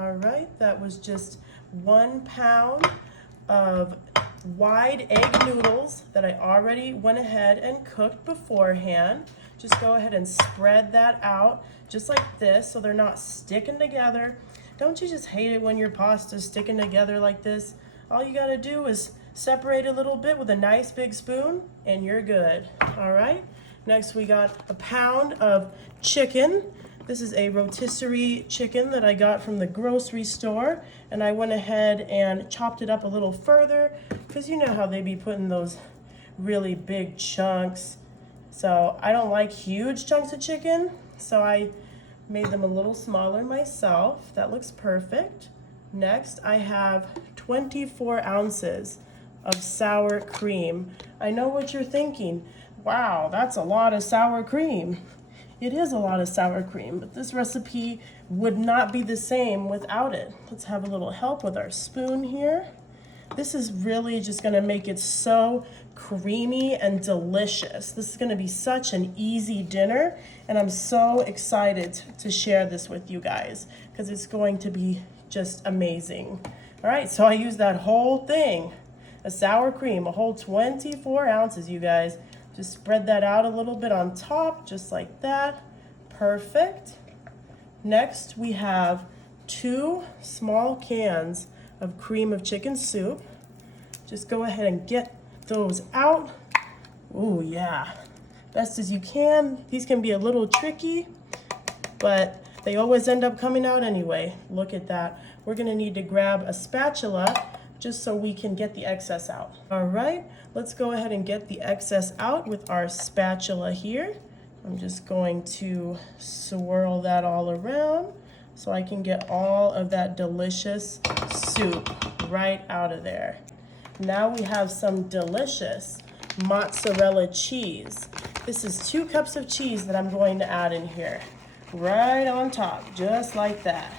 All right, that was just 1 pound of wide egg noodles that I already went ahead and cooked beforehand. Just go ahead and spread that out just like this so they're not sticking together. Don't you just hate it when your pasta's sticking together like this? All you gotta do is separate a little bit with a nice big spoon and you're good. All right, next we got a pound of chicken. This is a rotisserie chicken that I got from the grocery store, and I went ahead and chopped it up a little further because you know how they be putting those really big chunks. So I don't like huge chunks of chicken, so I made them a little smaller myself. That looks perfect. Next, I have 24 ounces of sour cream. I know what you're thinking. Wow, that's a lot of sour cream. It is a lot of sour cream, but this recipe would not be the same without it. Let's have a little help with our spoon here. This is really just gonna make it so creamy and delicious. This is gonna be such an easy dinner, and I'm so excited to share this with you guys because it's going to be just amazing. All right, so I used that whole thing, a sour cream, a whole 24 ounces, you guys. Just spread that out a little bit on top, just like that. Perfect. Next, we have 2 small cans of cream of chicken soup. Just go ahead and get those out. Ooh, yeah. Best as you can. These can be a little tricky, but they always end up coming out anyway. Look at that. We're gonna need to grab a spatula just so we can get the excess out. All right, let's go ahead and get the excess out with our spatula here. I'm just going to swirl that all around so I can get all of that delicious soup right out of there. Now we have some delicious mozzarella cheese. This is 2 cups of cheese that I'm going to add in here, right on top, just like that.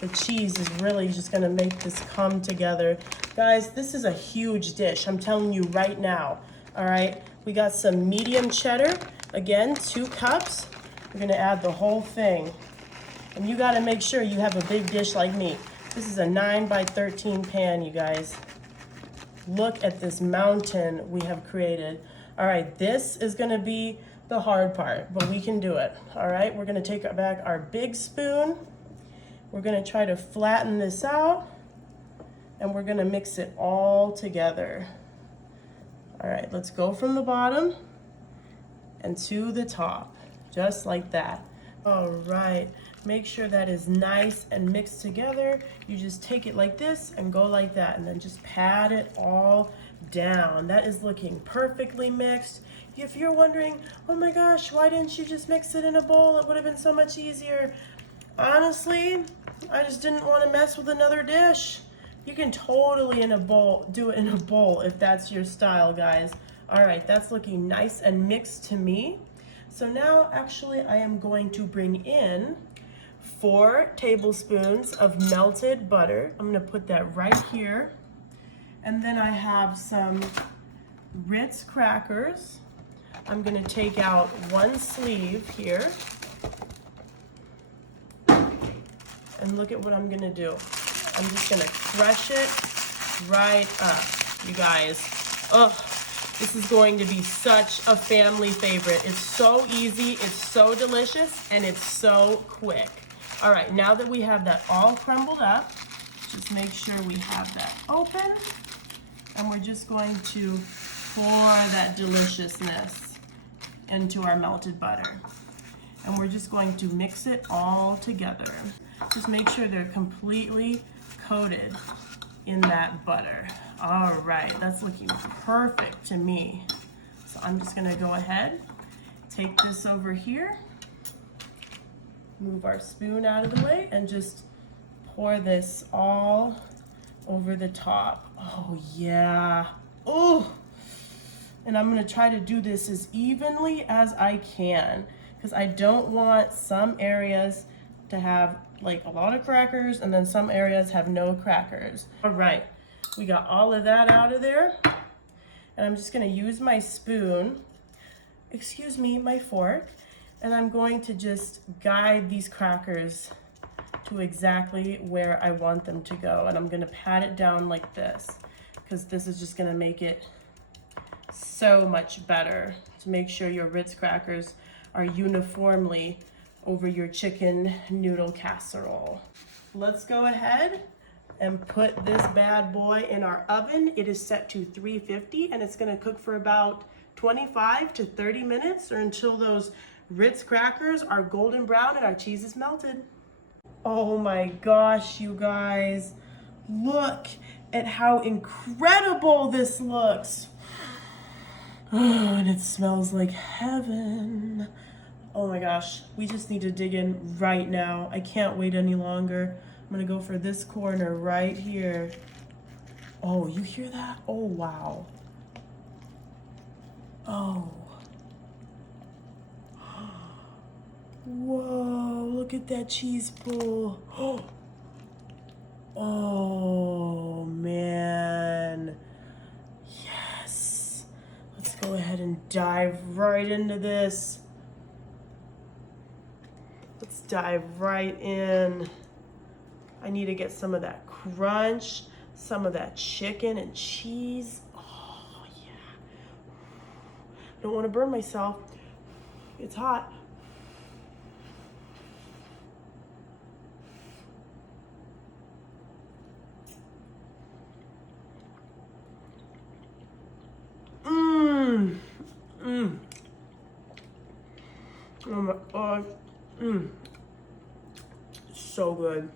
The cheese is really just gonna make this come together. Guys, this is a huge dish, I'm telling you right now. All right, we got some medium cheddar. Again, 2 cups. We're gonna add the whole thing. And you gotta make sure you have a big dish like me. This is a 9 by 13 pan, you guys. Look at this mountain we have created. All right, this is gonna be the hard part, but we can do it. All right, we're gonna take back our big spoon. We're gonna try to flatten this out, and we're gonna mix it all together. All right, let's go from the bottom and to the top, just like that. All right, make sure that is nice and mixed together. You just take it like this and go like that, and then just pat it all down. That is looking perfectly mixed. If you're wondering, oh my gosh, why didn't you just mix it in a bowl? It would have been so much easier. Honestly, I just didn't want to mess with another dish. You can totally do it in a bowl if that's your style, guys. All right, that's looking nice and mixed to me. So now actually I am going to bring in 4 tablespoons of melted butter. I'm gonna put that right here. And then I have some Ritz crackers. I'm gonna take out 1 sleeve here. And look at what I'm gonna do. I'm just gonna crush it right up, you guys. Oh, this is going to be such a family favorite. It's so easy, it's so delicious, and it's so quick. All right, now that we have that all crumbled up, just make sure we have that open, and we're just going to pour that deliciousness into our melted butter. And we're just going to mix it all together. Just make sure they're completely coated in that butter. All right, that's looking perfect to me. So I'm just gonna go ahead, take this over here, move our spoon out of the way, and just pour this all over the top. Oh yeah, oh! And I'm gonna try to do this as evenly as I can because I don't want some areas to have like a lot of crackers and then some areas have no crackers. All right, we got all of that out of there. And I'm just gonna use my spoon, my fork, and I'm going to just guide these crackers to exactly where I want them to go. And I'm gonna pat it down like this, because this is just gonna make it so much better to make sure your Ritz crackers are uniformly over your chicken noodle casserole. Let's go ahead and put this bad boy in our oven. It is set to 350 and it's gonna cook for about 25 to 30 minutes or until those Ritz crackers are golden brown and our cheese is melted. Oh my gosh, you guys. Look at how incredible this looks. Oh, and it smells like heaven. Oh my gosh, we just need to dig in right now. I can't wait any longer. I'm gonna go for this corner right here. Oh, you hear that? Oh, wow. Oh. Whoa, look at that cheese pull. Oh, man. Yes. Let's go ahead and dive right into this. Let's dive right in. I need to get some of that crunch, some of that chicken and cheese. Oh, yeah. I don't want to burn myself. It's hot. Mmm. Mmm. Oh my God. Mmm. So good.